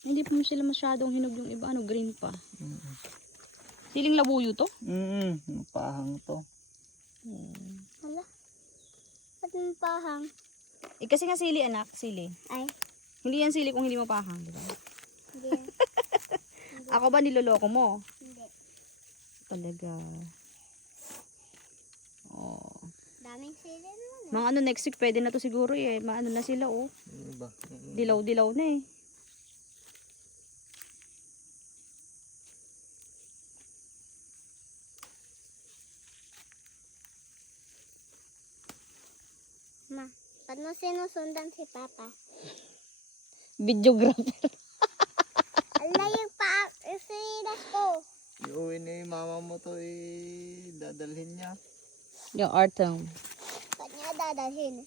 Hindi pa sila masyadong hinog yung iba. Ano, green pa. Siling labuyo to? Pahang to. Hala. Ba't may pahang? Kasi nga sili anak, sili. Ay, Hindi yan sili kung hindi mo pahang, di ba? hindi. Ako ba niloloko mo? Hindi. Talaga. Oh. Daming sili naman. Mga ano next week pwede na to siguro eh. Maano na sila oh. Iba. Dilaw-dilaw na eh. Ma, ba't mo sinusundan si Papa? Videographer. Ala yung isinas ko. Iuwi ni mama mo to dadalhin niya. Yung Artem. Ba't niya dadalhin?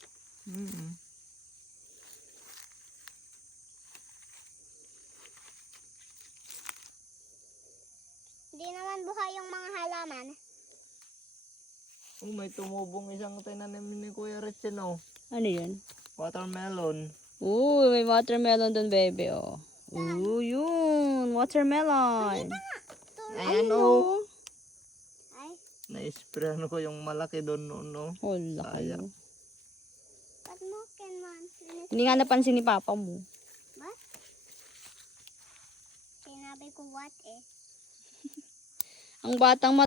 Hindi naman buhay yung mga halaman. Oh, may tumubong isang tinanim ni Kuya Richie, no? Ano yun? Watermelon. May watermelon dun, baby, oh. Yun. Watermelon. Ayan, oh. Ay, Na-sprayan ko yung malaki doon, no? Wala kayo. Sayang. ba't mo kinman? Hindi nga napansin ni Papa mo. What? Sinabi ko what eh. Ang batang